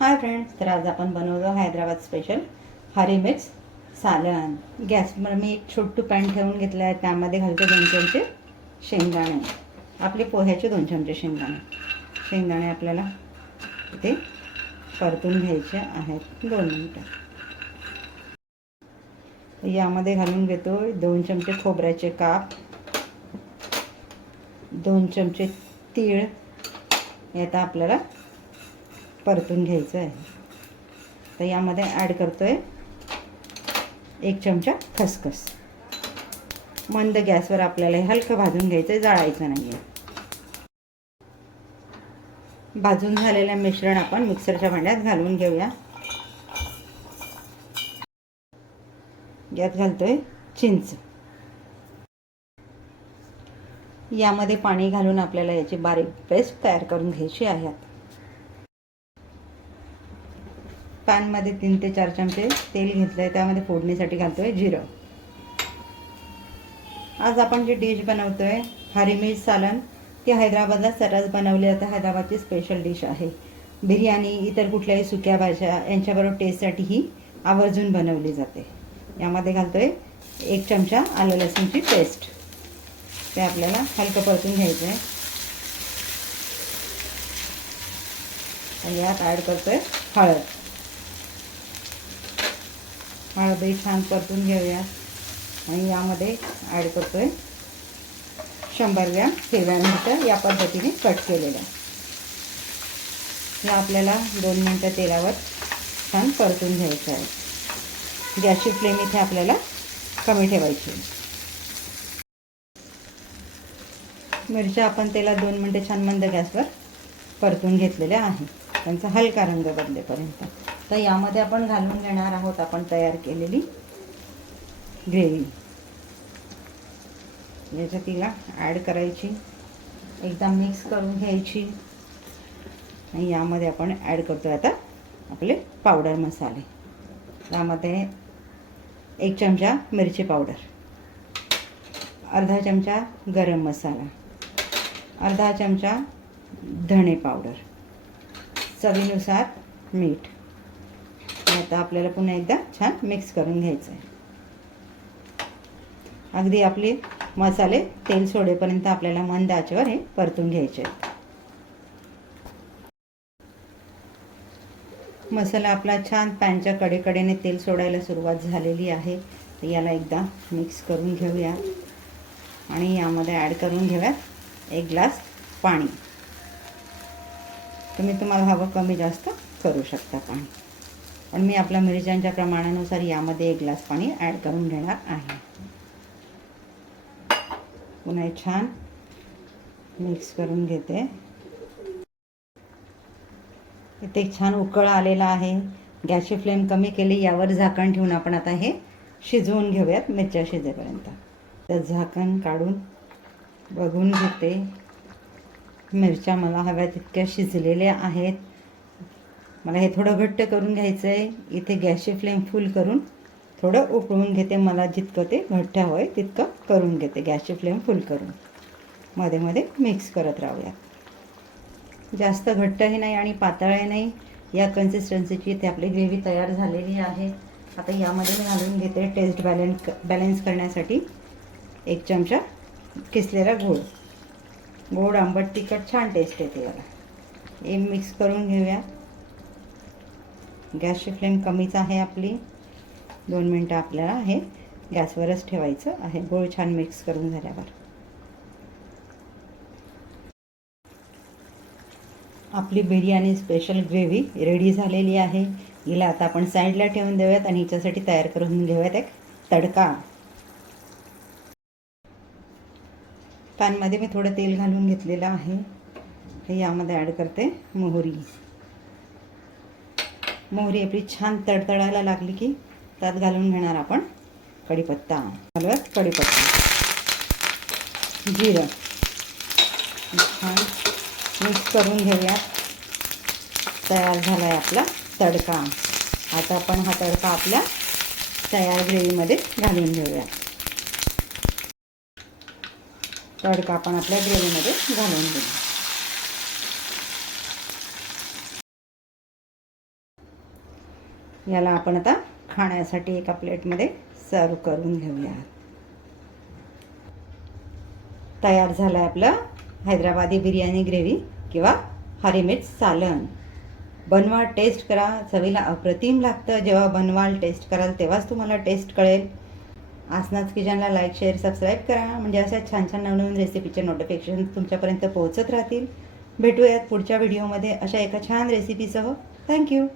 Hi friends, तर आज आपण बनवलो हैदराबाद स्पेशल हरी मिक्स सालन। गॅसवर मी एक छोटू पॅन ठेवून घेतलं आहे, त्यामध्ये घालते 2 चमचे शेंगदाणे, आपले पोह्याचे 2 चमचे शेंगदाणे आपल्याला ते परतून घ्यायचे आहेत 2 मिनिटं। यामध्ये घालून घेतो 2 चमचे खोबऱ्याचे काप, 2 चमचे तीळ, यात आपल्याला परतून घ्यायचं आहे। तर यामध्ये ॲड करतोय 1 चमचा खसखस। मंद गॅसवर आपल्याला हे हलकं भाजून घ्यायचं आहे, जाळायचं नाही आहे। भाजून झालेलं मिश्रण आपण मिक्सरच्या भांड्यात घालून घेऊया। यात घालतोय चिंच, यामध्ये पाणी घालून आपल्याला याची बारीक पेस्ट तयार करून घ्यायची आहे। पॅनमध्ये 3 ते 4 चमचे तेल घेतलं आहे, त्यामध्ये फोडणीसाठी घालतोय जिरं। आज आपण जी डिश बनवतोय हरी मिर्च सालन, ती हैदराबादला सर्रास बनवली जाते। हैदराबादची स्पेशल डिश आहे। बिर्याणी, इतर कुठल्याही सुक्या भाज्या यांच्याबरोबर टेस्टसाठी ही आवर्जून बनवली जाते। यामध्ये घालतोय 1 चमचा आलं लसूणची पेस्ट, ते आपल्याला हलकं परतून घ्यायचं आहे। आणि यात ॲड करतोय हळदही छान परतून घेऊया। आणि यामध्ये ॲड करतोय 100 ग्रॅम हिरव्या मिरच्या, या पद्धतीने कट केलेल्या। या आपल्याला 2 मिनिटं तेलावर छान परतून घ्यायचं आहे। गॅसची फ्लेम इथे आपल्याला कमी ठेवायची। मिरच्या आपण तेलात 2 मिनिटं छान मंद गॅसवर परतून घेतलेल्या आहे, त्यांचा हलका रंग बदलेपर्यंत। तर यामध्ये आपण घालून घेणार आहोत आपण तयार केलेली ग्रेव्ही। याच्यात तिला ॲड करायची, एकदा मिक्स करून घ्यायची। आणि यामध्ये आपण ॲड करतोय आता आपले पावडर मसाले। यामध्ये 1 चमचा मिरची पावडर, अर्धा चमचा गरम मसाला, अर्धा चमचा धणे पावडर, चवीनुसार मीठ। आता आपल्याला पुन्हा एकदा छान मिक्स करून घ्यायचं आहे। अगदी आपले मसाले तेल सोडेपर्यंत आपल्याला मंद आचेवर हे परतून घ्यायचे आहेत। मसाला आपला छान पॅनच्या कडेकडेने तेल सोडायला सुरुवात झालेली आहे। तर याला एकदा मिक्स करून घेऊया। आणि यामध्ये ॲड करून घेऊयात 1 ग्लास पाणी। तुम्हाला हवं कमी जास्त करू शकता पाणी, पण मी आपल्या मिरच्यांच्या प्रमाणानुसार यामध्ये 1 ग्लास पाणी ॲड करून घेणार आहे। पुन्हा छान मिक्स करून घेते। इथे छान उकळ आलेला आहे। गॅसची फ्लेम कमी केली, यावर झाकण ठेवून आपण आता हे शिजवून घेऊयात मिरच्या शिजेपर्यंत। तर झाकण काढून बघून घेते, मिरच्या मला हव्या तितक्या शिजलेल्या आहेत। मला हे थोडं घट्ट करून घ्यायचं आहे। इथे गॅसची फ्लेम फुल करून थोडं उकळून घेते। मला जितकं ते घट्ट हवं आहे तितकं करून घेते, गॅसची फ्लेम फुल करून। मध्ये मध्ये मिक्स करत राहूया। जास्त घट्टही नाही आणि पातळही नाही, या कन्सिस्टन्सीची इथे आपली ग्रेव्ही तयार झालेली आहे। आता यामध्ये मी घालून घेते टेस्ट बॅलन्स करण्यासाठी 1 चमचा किसलेला गूळ। गोड, आंबट, तिखट छान टेस्ट येते याला। हे मिक्स करून घेऊया। गॅसची फ्लेम कमीच आहे आपली। 2 मिनिटं आपल्याला हे गॅसवरच ठेवायचं आहे, गूळ छान मिक्स करून झाल्यावर। आपली बिर्याणी स्पेशल ग्रेव्ही रेडी झालेली आहे। हिला आता आपण साईडला ठेवून देऊयात आणि हिच्यासाठी तयार करून घेऊयात एक तडका। पॅनमध्ये मी थोडं तेल घालून घेतलेलं आहे। हे यामध्ये ॲड करते मोहरी। मोहरी आपली छान तडतडायला लागली की त्यात घालून घेणार आपण कढीपत्ता। घालूयात कढीपत्ता, जिरं, छान मिक्स करून घेऊया। तयार झाला आहे आपला तडका। आता आपण हा तडका आपल्या तयार ग्रेव्हीमध्ये घालून घेऊया। तडका आपण आपल्या ग्रेव्हीमध्ये घालून घेऊ। याला आपण आता खाण्यासाठी एका प्लेटमध्ये सर्व करून घेऊया. तयार झालं आहे आपलं हैदराबादी बिर्याणी ग्रेव्ही किंवा हरी मिर्च सालन. बनवा, टेस्ट करा. चवीला अप्रतिम लागतं. जेव्हा बनवाल, टेस्ट कराल तेव्हाच तुम्हाला टेस्ट कळेल. आसनाच किचनला लाईक, शेअर, सबस्क्राईब करा. म्हणजे अशा छान छान नवनवीन रेसिपीचे नोटिफिकेशन तुमच्यापर्यंत पोहोचत राहतील. भेटूयात पुढच्या व्हिडिओमध्ये अशा एका छान रेसिपीसह. थँक्यू.